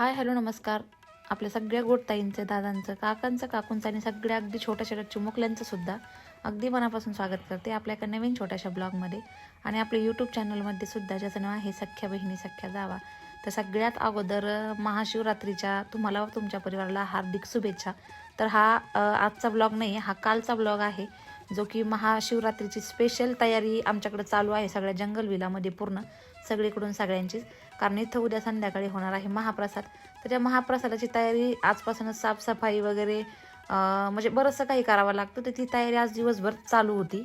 Hi hello नमस्कार. आपल्या सगळ्या गोडताईंचं दादांचं काकांचं काकूंचं आणि सगळ्या अगदी छोट्या छोट्या चिमुकल्यांचं सुद्धा अगदी मनापासून स्वागत करते आपल्या एका नवीन छोट्याशा ब्लॉगमध्ये. आणि आपल्या यूट्यूब चॅनलमध्ये सुद्धा ज्याचं नाव आहे सख्या बहिणी सख्या जावा. तर सगळ्यात अगोदर महाशिवरात्रीच्या तुम्हाला व तुमच्या परिवाराला हार्दिक शुभेच्छा. तर हा आजचा ब्लॉग नाही हा कालचा ब्लॉग आहे जो की महाशिवरात्रीची स्पेशल तयारी आमच्याकडे चालू आहे सगळ्या जंगल विलामध्ये पूर्ण सगळीकडून सगळ्यांचीच. कारण इथं उद्या संध्याकाळी होणार आहे महाप्रसाद. तर त्या महाप्रसादाची तयारी आजपासूनच साफसफाई वगैरे म्हणजे बरंचसं काही करावं लागतं. तर ती तयारी आज दिवसभर चालू होती.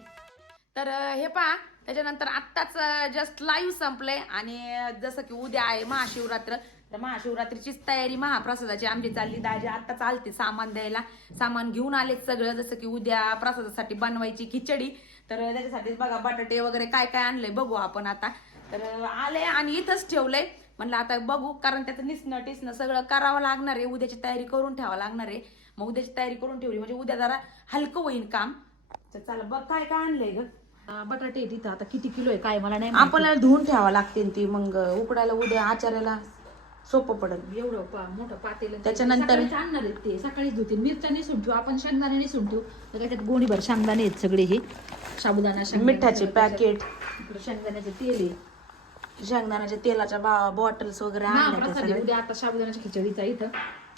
तर हे पहा त्याच्यानंतर आत्ताच जस्ट लाईव्ह संपलंय. आणि जसं की उद्या आहे महाशिवरात्र. तर महाशिवरात्रीचीच तयारी महाप्रसादाची आमची चालली. दाजी आत्ता चालते सामान द्यायला. सामान घेऊन आले सगळं जसं की उद्या प्रसादासाठी बनवायची खिचडी. तर त्याच्यासाठीच त्याच्यासाठी बघा बटाटे वगैरे काय काय आणलंय बघू आपण आता. तर आले आणि इथंच ठेवलंय. म्हणलं आता बघू कारण त्याचं निसणं टिसणं सगळं करावं लागणार आहे. उद्याची तयारी करून ठेवावं लागणार आहे. मग उद्याची तयारी करून ठेवली म्हणजे उद्या जरा हलकं होईल काम. तर चला बघ काय काय आणलंय ग. बटाटे तिथं आता किती किलो आहे काय मला नाही आपल्याला धुवून ठेवावं लागते ती. मग उकडायला उद्या आचार्याला सोपं पडेल. एवढं पा- मोठं पातेलं त्याच्यानंतर- आणणार आहेत ते. सकाळीच धुतील. मिरच्या नेसून ठेवू आपण शेंगदाणे नेसून ठेवू तर त्याच्यात गोणीभर शेंगदाणे आहेत सगळे हे. साबुदाणा मिठाचे. पॅकेट शेंगदाण्याचे तेल आहे. शेंगदाण्याच्या तेलाच्या बॉटल्स वगैरे आणल्या त्या प्रसाद आहे. सगळ्या. उद्या आता साबुदाण्याच्या खिचडीचा इथं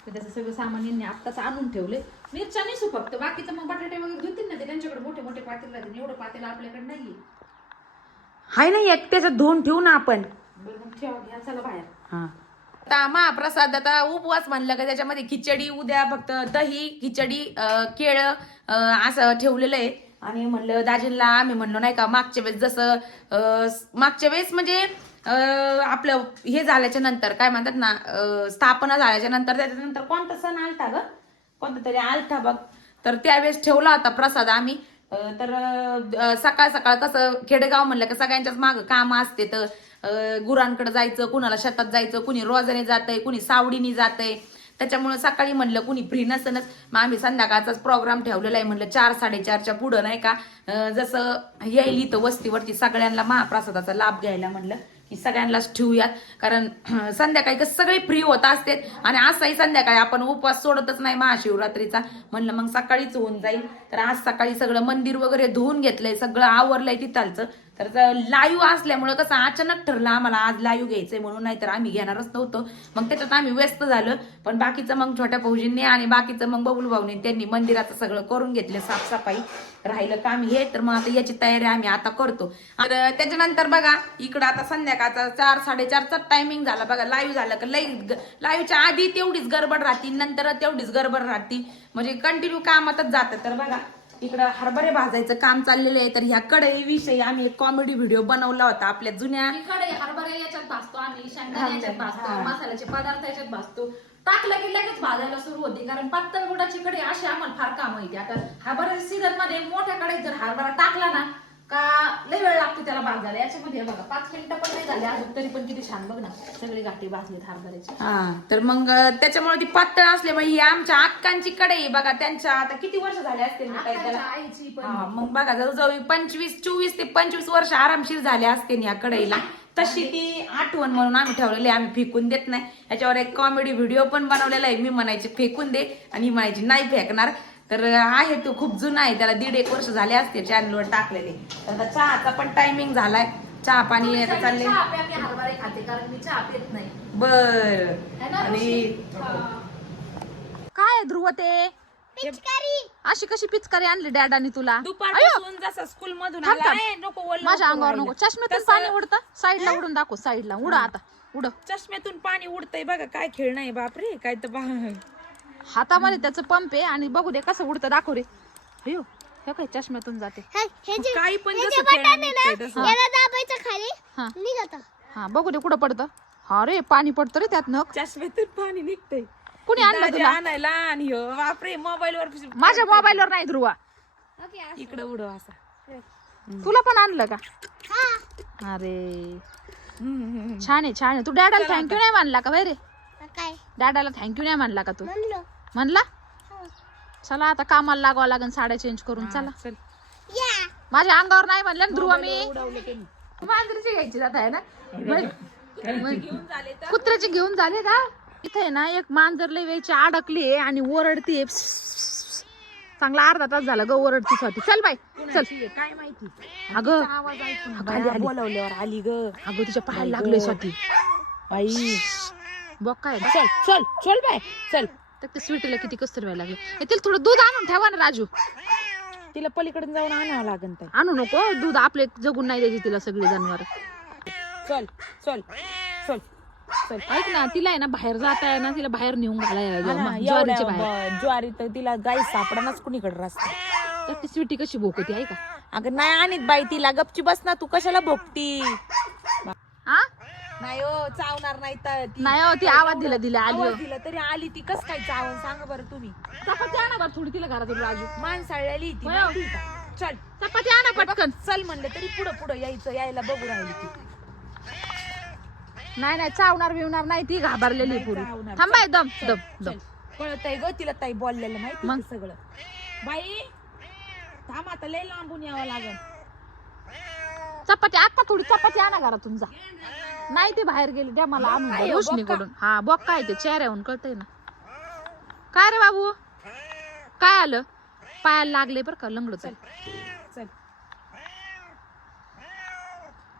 तर त्याचं सगळं सामान यांनी आत्ताच आणून ठेवले मिरच्या नेसू फक्त बाकीचं मग बटाटे वगैरे धुतील ना ते. त्यांच्याकडे मोठे मोठे पातेल राहतील. एवढं पातेल आपल्याकडे नाहीये. हाय ना एक त्याच्यात धुवून ठेवू ना आपण. बरं मग ठेवा. घ्या चला बाहेर. हा. आता महाप्रसाद आता उपवास म्हणलं का त्याच्यामध्ये खिचडी उद्या फक्त दही खिचडी अं, केळं अं, असं ठेवलेलं आहे आणि म्हणलं दाजींला आम्ही म्हणलो नाही का मागच्या वेळेस जसं अं, मागच्या वेळेस म्हणजे आपलं हे झाल्याच्यानंतर काय म्हणतात ना स्थापना झाल्याच्यानंतर त्याच्यानंतर कोणता सण आलता ग? कोणता तरी आलता बघ. तर त्यावेळेस ठेवला होता प्रसाद आम्ही. तर सकाळ सकाळ कसं खेडेगाव म्हणलं का सगळ्यांच्याच मागं काम असते तर गुरांकडे जायचं कुणाला शेतात जायचं कुणी रोजाने जातंय कुणी सावडीने जातंय. त्याच्यामुळं सकाळी म्हणलं कुणी फ्री नसनच मग आम्ही संध्याकाळचाच प्रोग्राम ठेवलेला आहे म्हणलं चार साडेचारच्या पुढं नाही का? जसं येईल इथं वस्तीवरती सगळ्यांना महाप्रसादाचा लाभ घ्यायला म्हणलं. की सगळ्यांनाच ठेवूयात. कारण संध्याकाळी कसं सगळे फ्री होत असते आणि असाही संध्याकाळी आपण उपवास सोडतच नाही महाशिवरात्रीचा. म्हणलं मग सकाळीच होऊन जाईल. तर आज सकाळी सगळं मंदिर वगैरे धुवून घेतलंय. सगळं आवरलंय तिथालचं. तर लाईव्ह असल्यामुळं कसं अचानक ठरलं आम्हाला आज लाईव्ह घ्यायचंय म्हणून नाहीतर आम्ही घेणारच नव्हतो. मग त्याच्यात आम्ही व्यस्त झालो. पण बाकीचं मग छोट्या फौजींनी आणि बाकीचं मग बबुल भाऊनी त्यांनी मंदिराचं सगळं करून घेतलं साफसफाई राहिलं काम हे. तर मग आता याची तयारी आम्ही आता करतो. तर त्याच्यानंतर बघा इकडं आता संध्याकाळचा चार साडेचारचा टायमिंग झाला. बघा लाईव्ह झालं का लई लाईव्हच्या आधी तेवढीच गडबड राहते नंतर तेवढीच गडबड राहते. म्हणजे कंटिन्यू कामातच जातं. तर बघा इकडं हरभरे भाजायचं काम चाललेलं आहे तर ह्या कढईविषयी आम्ही एक कॉमेडी व्हिडिओ बनवला होता आपल्या जुन्या. तिकडे हरभरे याच्यात भाजतो आम्ही शेंगदाणे याच्यात भाजतो मसाल्याचे पदार्थ याच्यात भाजतो. टाकलं की लगेच भाजायला सुरू होते कारण पातळ गुडाची कडे अशी आम्हाला फार काम येते आता हरभरा सीझनमध्ये मोठ्या कढईत जर हरभरा टाकला ना का लय वेळ लागतो त्याला भाजायला? याच्यामध्ये बघा पाच मिनिटं पण नाही झाले अजून तरी पण किती छान बघ ना सगळी गाठी भाजलीत हरभऱ्याची हा तर मग त्याच्यामुळे ती पातळ असल्यामुळे ही आमच्या अक्कांची कढई बघा त्यांच्या आता किती वर्ष झाले असतील ना काही त्याला आकांच्या आईची पण. हा, मग बघा जवळजवळ पंचवीस चोवीस ते पंचवीस वर्ष आरामशीर झाले असते या कढईला. तशी ती आठवण म्हणून आम्ही ठेवलेली आहे. आम्ही फेकून देत नाही. याच्यावर एक कॉमेडी व्हिडिओ पण बनवलेला आहे मी म्हणायची फेकून दे आणि ही म्हणायची नाही फेकणार. तर आहे तो खूप जुना आहे त्याला दीड एक वर्ष झाले असते चॅनलवर टाकलेले. तर आता चहाचा पण टायमिंग झालाय. चहा पाणी आता चालले चहा हरभरे खाते कारण मी चहा पित नाही. बर. है ना, आणि काय ध्रुव ते? अशी कशी पिचकारी आणली डॅडानी तुला? दुपारपासून जसं स्कूल मधून थांब, आला थांब. "ए, नको ओलं माझ्या नको अंगावर व्हायला." नको. चष्म्यातून तसं पाणी उडतं? साईडला उडून दाखव साईडला. उडा आता. उड. चष्म्यातून पाणी उडतंय बघा काय खेळणं आहे बापरे काय तर बा हातामध्ये त्याचं पंप आहे आणि बघू दे कसं उडतं दाखव रे अयो हे काय चष्म्यातून जाते. काही पण जसं खेळणं निघतंय तसं. याला दाबायचं खाली हा. निघत हा बघू दे कुठं पडतं. हा रे पाणी पडतं रे त्यात नक चष्म्यातून पाणी निघतंय. कुणी आणलं दाजी तुला? आणायला आणि ह्यो बापरे मोबाईल वर माझ्या मोबाईलवर नाही ध्रुवा. इकडे उडव असा. तुला पण आणलं का? हा. अरे. हम्म. छान आहे छान आहे. तू डॅडाला थँक्यू नाही मानला का रे? काय? डॅडाला थँक्यू नाही मानला का तू? म्हणलो. म्हणला? चला आता कामाला लागावं लागेल साड्या चेंज करून चला. चल. या. माझ्या अंगावर नाही म्हणलं ना ध्रुवा मी. मांजरीची घ्यायची जात आहे ना? घेऊन झाले तर? कुत्र्याची घेऊन झाले का? इथे ना एक मांजर लय वेळची अडकली आहे आणि ओरडतीये चांगला अर्धा तास झाला ग ओरडती स्वाती चल बाई चल. काय माहिती? अगं आवाज ऐकून. अगं, आली, आली. बोलवल्यावर आली ग. अगं तुझ्या पायाला लागलोय स्वाती. आई. बघ काय चल चल चल बाय चल. तर ते स्वीटीला किती कसतरी व्हायला लागले. ए, तिला थोडं दूध आणून ठेवा ना राजू. तिला पलीकडून जाऊन आणावं लागन ताई आणू नको दूध आपले जगून नाही द्यायची तिला सगळी जनावर. चल चल चल. चल ऐक ना तिला आहे ना बाहेर जाता आहे ना तिला बाहेर नेऊन घालायला हा ना, लागलं. ज्वारीच्या एवढ्या बाहेर. ब- ज्वारी तर तिला गाई सापडानाच कुणीकडे रस्ता तर ती स्वीटी कशी भोकती आहे का अगं नाही आणीत बाई तिला गपची बस ना तू कशाला भोगती हा नाही हो चावणार नाही तर ती. नाही हो ती आवाज दिला दिला आली आवाज हो. दिला तरी आली ती कस काय चावण सांगा बरं तुम्ही चपाती आणा बरं थोडी तिला घरातून राजू माणसाळलेली ती. माहिती का? चल चपाती आणा पटकन चल म्हणलं तरी पुढं पुढं यायचं यायला बघू राहिली ती नाही नाही चावणार बिवणार नाही ती घाबरलेली नाही पुरी चावणार. थांबाय दम दम दम कळत आहे ग तिला ताई बोललेलं माहिती मग? का सगळं बाई थांब आता लय लांबून यावं लागल चपाती आता थोडी चपाती आणा घरातून जा. नाही ती बाहेर गेली द्या मला आणून द्या, हो, रोशनीकडून. हा बघ काय ते चेहऱ्याहून कळतंय ना. काय रे बाबू? काय आलं? पायाला लागले बरं का लंगडच चल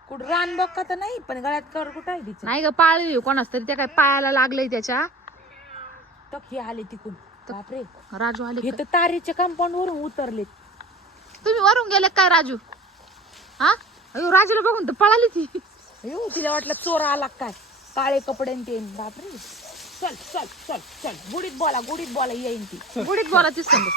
कुठं रान बघ तर नाही पण गळ्यात कर कुठं आहे तिचं? नाही ग पाळी कोणाच तरी त्या काय पायाला लागलंय त्याच्या. हे आले तिकून बापरे. राजू आले हे? तर तारीच्या कंपाऊंड वरून उतरले तुम्ही वरून गेले काय राजू? हा? अयो राजूला बघून तर पळाली ती. अयो तिला वाटलं चोर आला काय? काळे कपडे न ते बापरे. चल चल चल चल. गुडीत बोला गुडीत बोला येईन ती. गुडीत बोलायची संग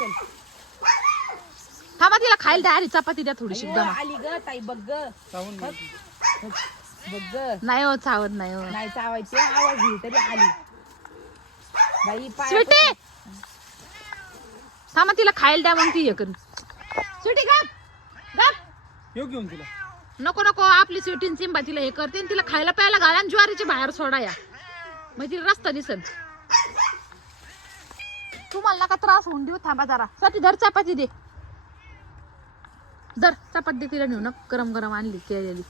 थांबा तिला खायला द्या आधी चपाती द्या थोडीशी अयो, दमा. आली ग ताई बघ ग. बघ ग. नाही हो चावत नाही हो. नाही चावायची आवाज येईल तरी आली. बाई पाय स्वीटी! थांबा तिला खायला द्या मग ती हे करून. स्वीटी गप! गप! येऊ घेऊन तिला. नको नको आपली स्वीटीन चिंबा तिला हे करते आणि तिला खायला प्यायला घाला आणि ज्वारीच्या बाहेर सोडा या. मग तिला रस्ता दिसन. तुम्हाला नका त्रास होऊन देऊ थांबा जरा. साठी धर चपाती दे. धर चपाती दे तिला नेऊ ना गरम गरम आणली केलेली.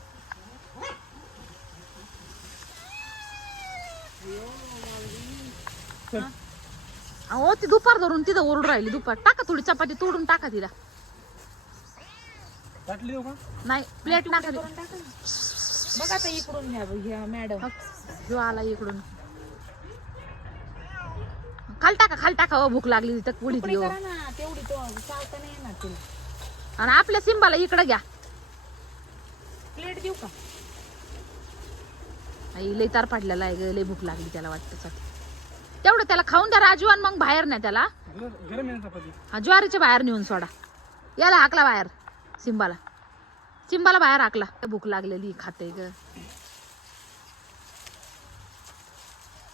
अहो ती दुपार धरून तिथं ओरड राहिली दुपार. टाका थोडी चपाती तोडून टाका तिला. ताटली देऊ का? नाही प्लेट ना करून टाका ना. बघ आता इकडून घ्या बघ, ह्या मॅडम जो आला इकडून. खाल टाका खाल टाका हो भूक लागली तिथं पुढे ना तेवढी तो चावता नाही येणार तिला. आणि आपल्या सिंबाला इकडे घ्या. प्लेट देऊ का? आई लई तार पाडलेला आहे ग, लई भूक लागली त्याला वाटतं साठी तेवढं त्याला खाऊन द्या राजू आणि मग बाहेर नाही त्याला. गरम गरम आहे ना चपाती? हा, ज्वारीच्या बाहेर नेऊन सोडा. याला हाकला बाहेर. सिंबाला सिंबाला बाहेर हाकला भूक लागलेली खाते ग.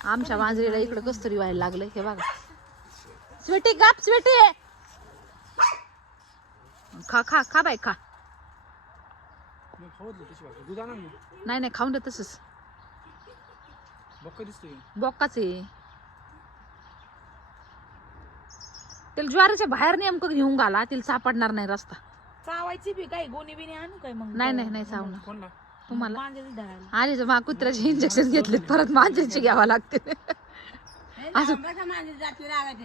आमच्या मांजरीला इकडं कस तरी व्हायला लागलंय हे बघा. स्वीटी गाप स्वीटी! खा खा खा बाई खा. नाही नाही खाऊन तसंच. बक्का दिसतोय. बोकाच आहे. त्याला ज्वारीच्या बाहेर नेमकं घेऊन घाला तिला सापडणार नाही रस्ता. चावायची बी काय गोणी बिनी आणू काय मग? नाही नाही नाही चावणार. कोणला? तुम्हाला? मांजरी धरायला. आणि जर मा कुत्र्याचे इंजेक्शन घेतलेत परत मांजरीचे घ्यावा लागते. बरं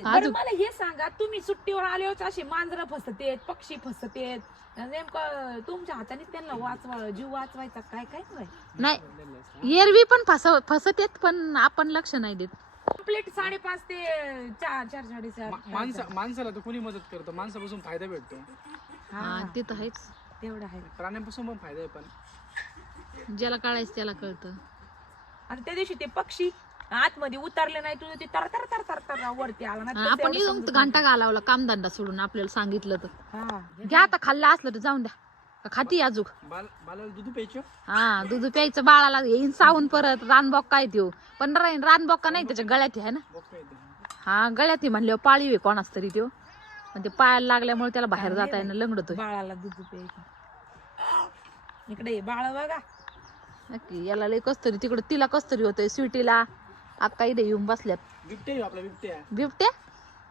अजून मला हे सांगा तुम्ही सुट्टीवर आले होते असे मांजरं फसतेत पक्षी फसतेत नेमकं तुमच्या हाताने त्यांना वाचवा जीव वाचवायचा काय काय काय नाही एरवी पण फस फसत येत पण आपण लक्ष नाही देत. प्लेट साडेपाच ते चार चार साडेचार. मा- माणसा माणसाला तर कोणी मदत करतं माणसापासून फायदा भेटतो. हा ते तर आहेच. तेवढं आहे. प्राण्यांपासून पण फायदा आहे पण. ज्याला कळायचं त्याला कळतं. आणि त्या दिवशी ते पक्षी आतमध्ये उतरले नाही तुझं ते तर तर तर तर तर वरती आला ना आपण येऊन घंटा घालावला कामधंदा सोडून आपल्याला सांगितलं तर. हा घ्या आता खाल्लं असलं तर जाऊन द्या. का खाती बाल बालाला दूध प्यायचं? हा दूध प्यायचं बाळाला येईन सावून परत रानबॉक्का आहे त्यो? पण रा- रानबॉक्का नाही त्याच्या गळ्यात आहे ना? हा गळ्यात आहे म्हणल्यावर पाळीव आहे कोणाच तरी त्यो. पण ते पायाला लागल्यामुळे त्याला बाहेर जाता येणं लंगडतोय. बाळाला दूध प्यायचं इकडे. ये, बाळ बघा. नक्की याला लय कस्तरी तिकडं तिला कस्तरी होतंय स्वीटीला. अक्का इथे येऊन बसल्यात. बिबट्या बिबट्या. बिबट्या?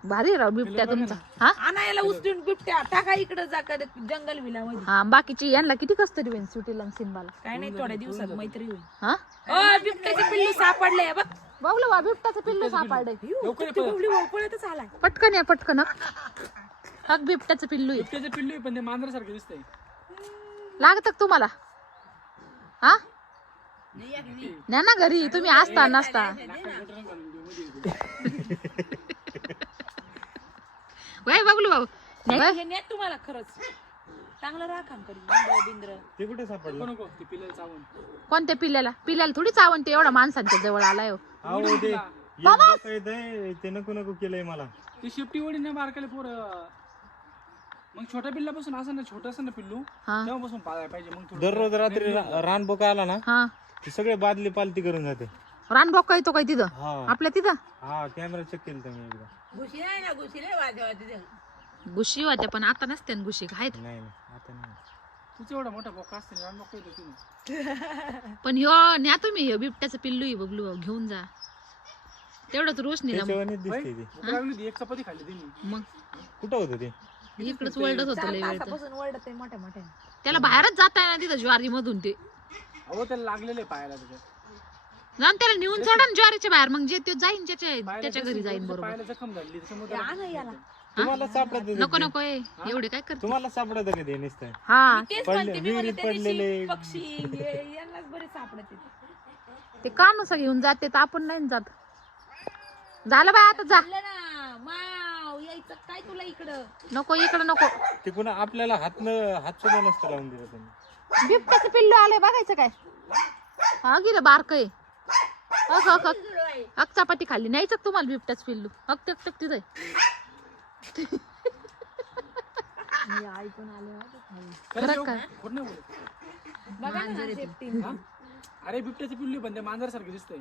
भारी राव बिबट्या तुमचा. हा? आणायला उचलून बिबट्या. टाका इकडे जा जंगल विलामध्ये. हा बाकीची यांना किती कस्तरी होईल स्वीटीला सिंबाला? काय नाही थोड्या दिवसात मैत्री होईल. हा? ओ बिबट्याचे पिल्लू सापडले बघ. बघलं बा बिबटाचं पिल्लू. सापडलंय लवकर ये पळ. पटकन या पटकन हक. हक बिबट्याचं पिल्लू आहे. बिबट्याचं पिल्लू आहे पण ते मांजरासारखं दिसतंय. लागत का तुम्हाला? हा? न्या ना घरी तुम्ही असता नसता. वय बघलू भाऊ. तुम्हाला खरंच. चांगलं राखा करी बिंद्र ते कुठे सापडलं? नको नको ते पिल्लाला चावून. कोणत्या पिल्ल्याला पिल्ल्याला थोडी चावण ते एवढा माणसांच्या जवळ आलाय हो. ते एक बोकं येतंय, ते नको नको केलंय मला. ते शिफ्टी वडी नाही बारकाले पोर. मग छोट्या पिल्लापासून असं ना छोटं असं ना पिल्लू हा. तेव्हापासून पाळायला पाहिजे मग थोडं दररोज रात्री रा- रानबोका आला ना हा. ते सगळे बादली पालती करून जाते. रानबोका येतो काय तिथं? हा. आपल्या तिथं? हा कॅमेरा चेक केलं मी एकदा. गुशी होत्या पण आता नसते ना गुशी आहेत. नाही नाही आता नाही. तुझं एवढा मोठा बोका असते ना नको येतो तुम्ही पण ह्यो न्या तुम्ही ह्यो बिबट्याचं पिल्लू आहे बघलू भाऊ, घेऊन जा. तेवढंच रोशनीला त्याच्यावानीच दिसते ती. भूक लागली होती एक चपाती खाल्ली तिने. मग? कुठं होतं ते? इकडच वळडत होतं लय वेळ तर. तासापासून आहे मोठ्या मोठ्या त्याला बाहेरच जाता ना तिथं ज्वारी मधून ते. अहो त्याला लागलेलं आहे पायाला त्याच्या. जाऊन त्याला नेऊन सोडा ना ज्वारीच्या बाहेर. मग जे ते जाईन त्याच्या त्याच्या घरी जाईन बरोबर. पायाला जखम झाली त्याच्यामुळे त्याला- तुम्हाला सापडत नको नको ए एवढे काय करते? तुम्हाला सापडत का ते नुसतं. हा. पडले विहिरीत पडलेले. पक्षी हे यांनाच बरे सापडत ते कानुसा घेऊन जाते तर आपण नाही जात. झालं बाय आता जा. ना. माव यायचं काय तुला इकडं? नको इकडं नको. ते पुन्हा आपल्याला हात न हात सुद्धा नसतं लावून दिला त्यांनी. बिबट्याचं पिल्लू आलंय बघायचं काय? हा गेलं बारक आहे. हक हक हक. हक चपाती खाल्ली. नाहीच का तुम्हाला बिबट्याचं पिल्लू. हक तक तक तिथं बोलत. हा? अरे बिबट्याचं पिल्लू पण ते मांजरासारखं दिसतंय.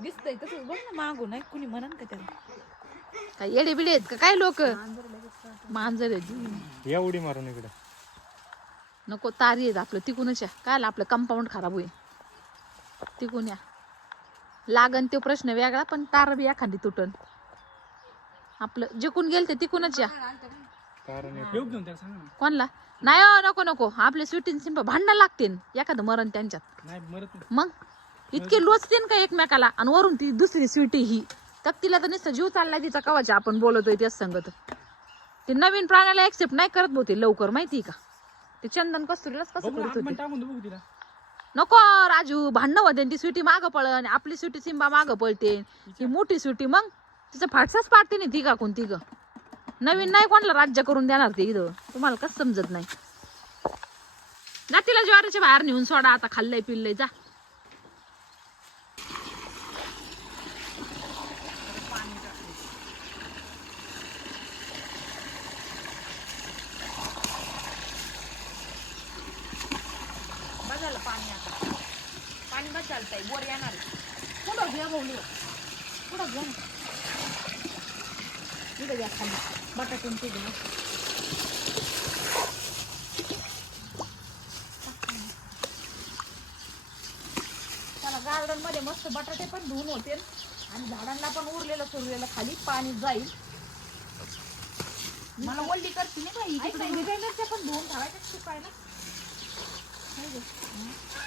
दिसतंय तसंच. बघ ना मागून नाही कुणी म्हणन का त्याला? काय येडे बिडे आहेत का? काय लोक? मांजर आहेत. या उडी मारून इकडे. नको तारी आहेत आपलं. तिकूनच या. काय आलं? आपलं कंपाऊंड खराब होईल. तिकून या. लागन तो प्रश्न वेगळा पण तार बी एखादी तुटन. आपलं जिकून गेल ते तिकूनच या. कोणला? नाही हो, नको नको. आपले स्वीटीन सिंप भांडणं लागतील. एखादं मरण त्यांच्यात. नाही मरत नाही. मग? इतके लोचतील का एकमेकाला? आणि वरून ती दुसरी स्वीटी ही. तर तिला तर नुसतं जीव चाललाय तिचा कवाच्या आपण बोलतोय तेच सांगत. ते नवीन प्राण्याला ऍक्सेप्ट नाही करत होते लवकर. माहिती का? ते चंदन कस्तुरीलाच कसं करत होते. टाकून तिला. नको राजू भांडणं होते आणि ती सुटी मागं पळन आपली सुटी सिंबा मागं पळते. ही मोठी सुटी मग? तिचं फाटसाच पाडते नाही तिघा कोण तिघ नवीन नाही कोणाला राज्य करून देणार ते इथं. तुम्हाला कसं समजत नाही. जा तिला ज्वारीच्या बाहेर नेऊन सोडा आता खाल्लंय पिल्लंय जा बघायला पाणी आता पाणी बस चालतंय बोर येणार आहे. पुढं घ्या भाऊ पुढं घ्या ना इथं घ्या खाली बटाटून ते घ्या. त्याला गार्डनमध्ये मस्त बटाटे पण धुवून होते आणि झाडांना पण उरलेलं सुरलेलं खाली पाणी जाईल. मला वल्ली करते नाही बाई मिरच्या पण धुवून ठेवायच्या सुकायला.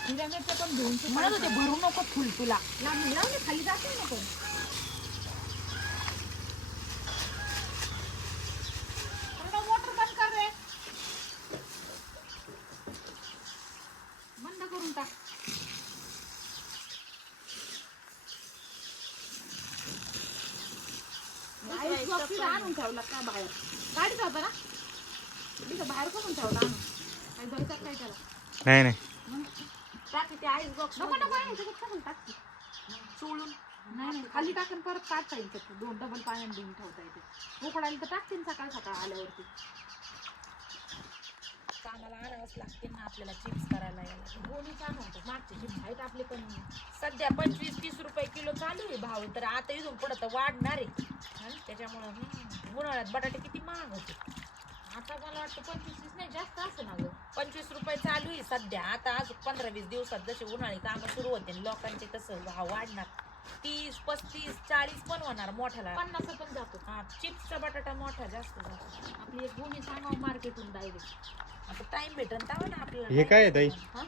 मिरच्या पण धुवून म्हणत होते भरू नको फुल तुला. लावून लावले खाली जाते नको मोटर बंद कर रे बंद करून टाक आईस बॉक्स तिथं का बाहेर? होता ना तिथं बाहेर करून ठेवला काय जायचं काय त्याला? नाही नाही. टाक ते आईस बॉक्स नको नको आहे त्याच्यात टाकून टाक. चोळून नाही नाही खाली टाकून परत काढता येईल दोन डबल पाण्यात धुवून ठेवता येते. उकडायला तर टाकतील सकाळ सकाळ आल्यावरती. आम्हाला आणावंच लागते ना आपल्याला चिप्स करायला. यायला गोणी छान होतं. मागचे चिप्स आहेत आपले पण. सध्या पंचवीस तीस रुपये किलो चालू आहे भाव तर आता इथून पुढं तर वाढणार आहे. त्याच्यामुळं हं, उन्हाळ्यात बटाटे किती महाग होते. आता मला वाटतं पंचवीस वीस नाही जास्त असं ना गं पंचवीस रुपये चालू आहे सध्या. आता आज पंधरा वीस दिवसात जसे उन्हाळी कामं सुरू होते लोकांचे तसं भाव वाढणार. तीस पस्तीस चाळीस पण होणार मोठ्याला. पन्नास पण जातो. हा चिप्सचा बटाटा मोठा जास्त जातो. आपली एक भूमी सांगावं मार्केटून डायरेक्ट आता टाइम भेटन तेव्हा ना आपल्याला. हे काय आहे ताई? हा?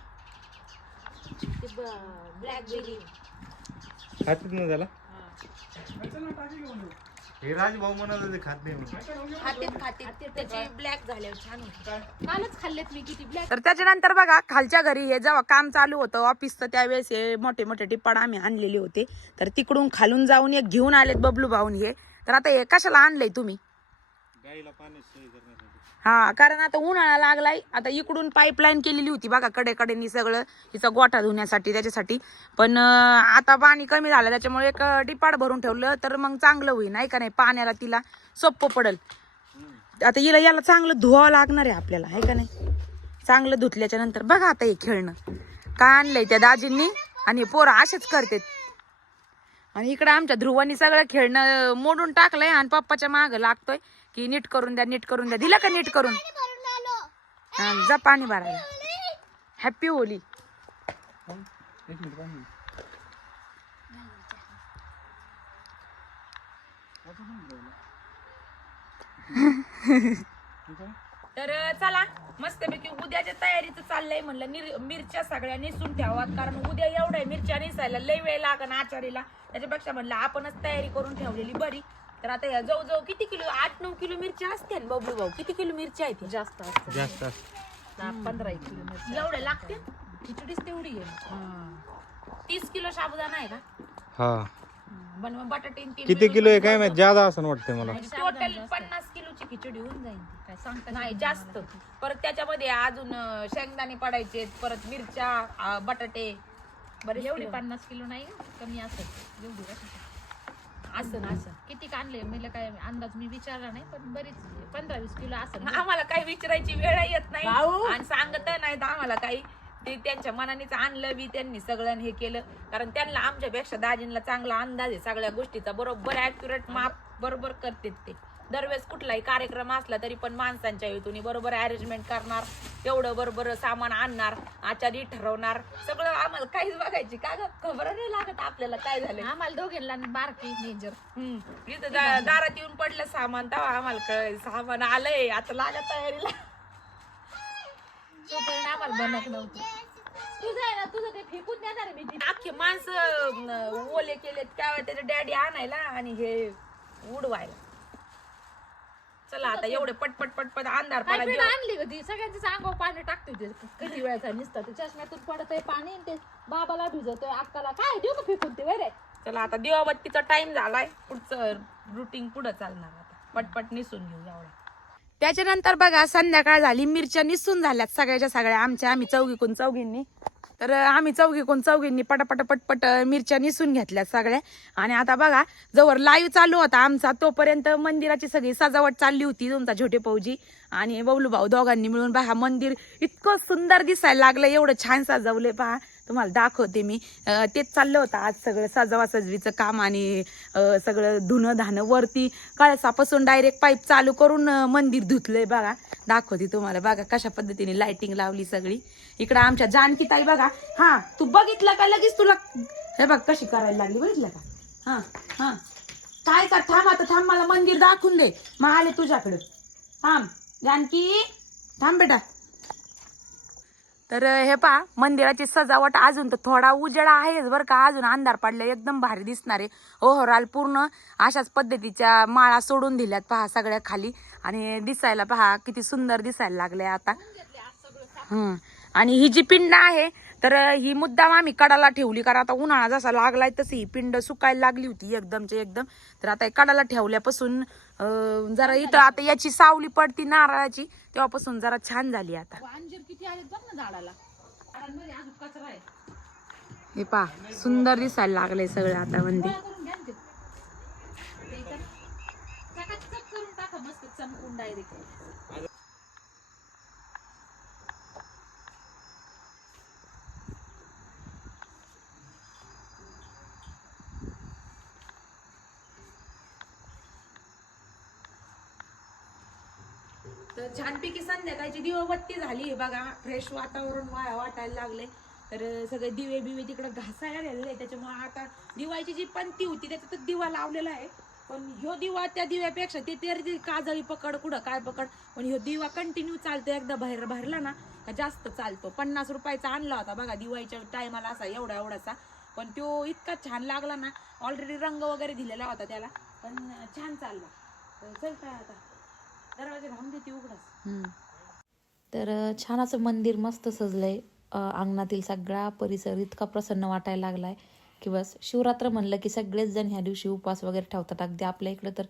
ब्लॅकबेरी त्याला? ना घेऊन येऊ. हे राजभाऊ म्हणत होते खात नाही म्हणून. खातेत खातेत. त्याची ब्लॅक झाल्यावर छान होती. कालच खाल्लेत मी किती ब्लॅक तर त्याच्यानंतर बघा खालच्या घरी हे जेव्हा काम चालू होतं ऑफिसचं त्यावेळेस हे मोठे मोठे टिप्पाड आम्ही आणलेले होते. तर तिकडून खालून जाऊन एक घेऊन आलेत बबलू भाऊन हे. तर आता हे कशाला आणलंय तुम्ही? गाईला पाणी सोय करण्यासाठी. हा कारण आता उन्हाळा लागलाय. आता इकडून पाईपलाईन केलेली होती बघा कडे कडेनी सगळं. हिचा गोठा धुण्यासाठी त्याच्यासाठी. पण आता पाणी कमी झालं त्याच्यामुळे एक डिपाड भरून ठेवलं तर मग चांगलं होईल नाही का नाही? पाण्याला तिला सोपं पडल. आता हिला याला चांगलं धुवावं लागणार आहे आपल्याला आहे का नाही? चांगलं धुतल्याच्या नंतर बघा आता हे खेळणं. काय आणलंय त्या दाजींनी? आणि पोरं असेच करतात. आणि इकडं आमच्या ध्रुवानी सगळं खेळणं मोडून टाकलंय आणि पप्पाच्या माग लागतोय. की नीट करून द्या नीट करून द्या. दिलं का नीट करून? हा, जा पाणी भरायला. हॅपी होली तर चला मस्तपैकी उद्याच्या तयारीचं चाललंय म्हणलं निर मिरच्या सगळ्या निसून ठेवात कारण उद्या एवढ्या मिरच्या निसायला लय वेळ लागन आचारीला. त्याच्यापेक्षा म्हणलं आपणच तयारी करून ठेवलेली बरी. तर आता या जवळजवळ किती किलो आठ नऊ किलो मिरच्या असते बबलू भाऊ? किती किलो मिरच्या आहेत जास्त असते जास्त असतं. पंधरा एक किलो मिरच्या. एवढ्या लागते खिचडीच तेवढी आहे. तीस किलो साबुदाणा आहे का? हा. मग बटाटे आणि किती किलो आहे? काय माहीत? ज्यादा असं वाटतंय मला. टोटल पन्नास किलोची खिचडी होऊन जाईल. ती. काय सांगता नाही जास्त. परत त्याच्यामध्ये अजून अं, शेंगदाणे पडायचे परत मिरच्या अं, बटाटे. बरे एवढे पन्नास किलो नाही कमी असेल. एवढी असं असं. किती काढले? मला काय अंदाज मी विचारला नाही पण बरीच पंधरा वीस किलो असेल आम्हाला काही विचारायची वेळ येत नाही. आणि सांगत नाही आम्हाला काही. ते त्यांच्या मनानेच आणलं बी त्यांनी सगळ्यांनी हे केलं. कारण त्यांना आमच्यापेक्षा दाजींना चांगला अंदाज आहे. सगळ्या गोष्टीचा बरोबर ऍक्युरेट माप बरोबर करतात ते. दरवेळेस कुठलाही कार्यक्रम असला तरी पण माणसांच्या हेतून बरोबर अरेंजमेंट करणार तेवढं बरोबर सामान आणणार आचारी ठरवणार. सगळं आम्हाला काहीच बघायची का ग? खबर नाही लागत आपल्याला काय झालं आम्हाला दोघेला बारकी मेजर. हम्म. इथं दा- दारात येऊन पडलं सामान तेव्हा आम्हाला कळलं. सामान आलंय. आता लागा तयारीला. तोपर्यंत आम्हाला बनत नव्हतं. तुझं आहे ना तुझं ते फेकून देणार आहे मी ते. अख्खे माणसं अं, ओले केलेत. त्यावेळेस त्याचे डॅडी आणायला आणि हे उडवायला. चला आता एवढे पटपट पटपट अंधार काय आणली का ती? सगळ्यांची अंगावर पाणी टाकते ते. किती वेळाचा निसतं? ते चष्म्यातून पडत आहे पाणी आणि ते बाबाला भिजवतोय अक्काला काय देऊ का फेकून ते? वैरे. चला आता दिवाबत्तीचा टाइम झालाय. पुढचं रुटीन पुढं चालणार आता. पटपट निसून घेऊ एवढा. त्याच्यानंतर बघा संध्याकाळ झाली. मिरच्या निसून झाल्यात सगळ्याच्या सगळ्या. आमच्या आम्ही चौघीकून चौघींनी. तर आम्ही चौघी कोण चौघींनी पटापट पटपट मिरच्या निसून घेतल्या सगळ्या. आणि आता बघा जवळ लाईव्ह चालू होता आमचा. तोपर्यंत मंदिराची सगळी सजावट चालली होती तुमचा छोटे पौजी आणि बबलू भाऊ दोघांनी मिळून. पहा मंदिर इतकं सुंदर दिसायला लागलं एवढं छान सजवले पहा. तुम्हाला दाखवते मी. तेच चाललं होतं आज सगळं सजवा सजवीचं काम आणि सगळं धुणं धाणं वरती. कळसापासून डायरेक्ट पाईप चालू करून मंदिर धुतलंय बघा. दाखवते तुम्हाला. बघा कशा पद्धतीने लाईटिंग लावली सगळी. इकडं आमच्या जानकी ताई बघा. हा तू बघितलं का लगेच तुला? हे बघ कशी करायला लागली बघितलं का? हा हा. काय कर थांब आता थांब मला मंदिर दाखवून दे. मग आले तुझ्याकडं. थांब. जानकी थांब बेटा. तर हे पहा मंदिराची सजावट अजून तर थोडा उजेडा आहेच बरं का. अजून अंधार पडले एकदम भारी दिसणार आहे. ओव्हरऑल पूर्ण अशाच पद्धतीच्या माळा सोडून दिल्यात पहा सगळ्या खाली. आणि दिसायला पहा किती सुंदर दिसायला लागले आता. हम्म. आणि ही जी पिंड आहे तर ही मुद्दाम आम्ही कडाला ठेवली. कारण आता उन्हाळा जसा लागलाय तशी ही पिंड सुकायला लागली होती एकदमच्या एकदम. तर आता हे कडाला ठेवल्यापासून अं, जरा इथं आता याची सावली पडती नारळाची तेव्हापासून जरा छान झाली आता. अंजीर किती आले बघ ना झाडाला. झाडांमध्ये अजून कचरा आहे. हे पा सुंदर दिसायला लागले सगळं आता मंदिर गोळा करून घ्या ना ते. ते तर चकाचक करून टाका मस्त चमकून डायरेक्ट छानपैकी संध्याकाळची दिवबत्ती झाली. बघा फ्रेश वातावरण वाया वाटायला लागले तर सगळे दिवे बिवे तिकडे घासायला गेलेले. त्याच्यामुळे आता दिवाळीची जी पंती होती त्याच्यातच दिवा लावलेला आहे. पण ह्यो दिवा त्या दिव्यापेक्षा ते तरी ते काजळी पकड कुठं काय पकड? पण ह्यो दिवा कंटिन्यू चालतो एकदा बाहेर भरला ना का जास्त चालतो. पन्नास रुपयाचा आणला होता. बघा दिवाळीच्या टायमाला असा एवढा एवढासा. पण तो इतका छान लागला ना ऑलरेडी रंग वगैरे दिलेला होता त्याला. पण छान चालला. तर चल काय आता. तर छान असं मंदिर मस्त सजलंय. अंगणातील सगळा परिसर इतका प्रसन्न वाटायला लागलाय. की बस शिवरात्र म्हणलं की सगळेच जण ह्या दिवशी उपवास वगैरे ठेवतात. अगदी आपल्या इकडं तर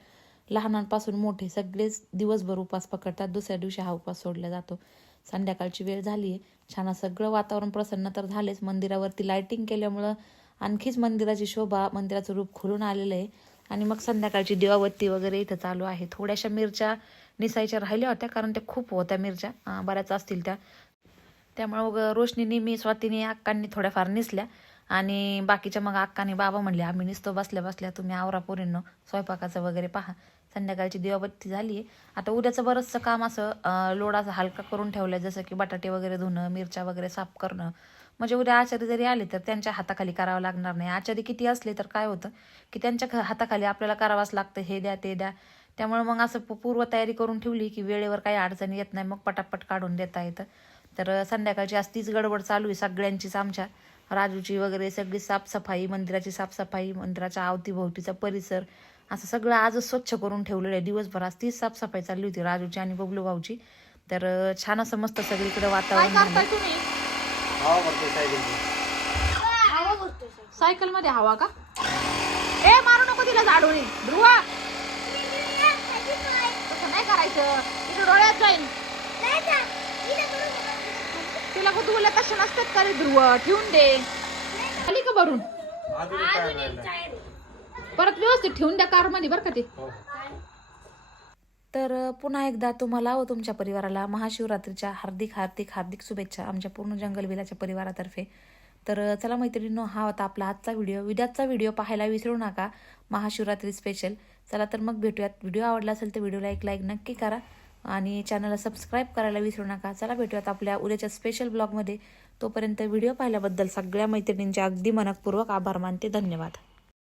लहानांपासून मोठे सगळेच दिवसभर उपवास पकडतात. दुसऱ्या दिवशी हा उपवास सोडला जातो. संध्याकाळची वेळ झाली आहे छान सगळं वातावरण प्रसन्न तर झालेच. मंदिरावरती लायटिंग केल्यामुळं आणखीच मंदिराची शोभा मंदिराचं रूप खुलून आलेलं आहे आणि मग संध्याकाळची दिवाबत्ती वगैरे इथं चालू आहे. थोड्याशा मिरच्या निसायच्या राहिल्या होत्या कारण त्या खूप होत्या मिरच्या. बऱ्याच असतील त्या. त्यामुळे मग रोशनीने मी स्वातीने अक्कांनी थोड्याफार निसल्या. आणि बाकीच्या मग अक्काने बाबा म्हणले आम्ही निसतो बसल्या बसल्या तुम्ही आवरापोरींनो स्वयंपाकाचं वगैरे पहा. संध्याकाळची दिवाबत्ती झाली आहे आता उद्याचं बरंचसं काम असं लोड असं हलका करून ठेवलं जसं की बटाटे वगैरे धुणं मिरच्या वगैरे साफ करणं. म्हणजे उद्या आचारी जरी आले तर त्यांच्या हाताखाली करावं लागणार नाही. आचारी किती असले तर काय होतं? की त्यांच्या हाताखाली आपल्याला करावंच लागतं हे द्या ते द्या. त्यामुळे मग असं पू- पूर्वतयारी करून ठेवली की वेळेवर काही अडचणी येत नाही मग पटापट काढून देता येतं. तर संध्याकाळची आज तीच गडबड चालू आहे सगळ्यांचीच आमच्या. राजूची वगैरे सगळी साफसफाई मंदिराची साफसफाई मंदिराच्या अवतीभोवतीचा परिसर असं सगळं आजच स्वच्छ करून ठेवलेलं आहे. दिवसभर आज तीच साफसफाई चालली होती राजूची आणि बबलू भाऊची. तर छान असं मस्त सगळीकडे वातावरण सायकलमध्ये हवा का? ए मारू नको तिला झाडून करायचं तिथे डोळ्यात जाईल तिला कशा नसतात का रे ध्रुव? ठेवून दे. आली का भरून? परत व्यवस्थित ठेवून द्या कारमध्ये बरं का ते. हो. तर पुन्हा एकदा तुम्हाला व तुमच्या परिवाराला महाशिवरात्रीच्या हार्दिक हार्दिक हार्दिक शुभेच्छा आमच्या पूर्ण जंगलबिलाच्या परिवारातर्फे. तर चला मैत्रिणींनो हा होता आपला आजचा व्हिडिओ. उद्याचा व्हिडिओ पाहायला विसरू नका. महाशिवरात्री स्पेशल चला तर मग भेटूयात. व्हिडिओ आवडला असेल तर व्हिडिओला एक लाईक नक्की करा. आणि चॅनलला सबस्क्राईब करायला विसरू नका. चला भेटूयात आपल्या उद्याच्या स्पेशल ब्लॉगमध्ये तोपर्यंत व्हिडिओ पाहिल्याबद्दल सगळ्या मैत्रिणींचे अगदी मनपूर्वक आभार मानते. धन्यवाद.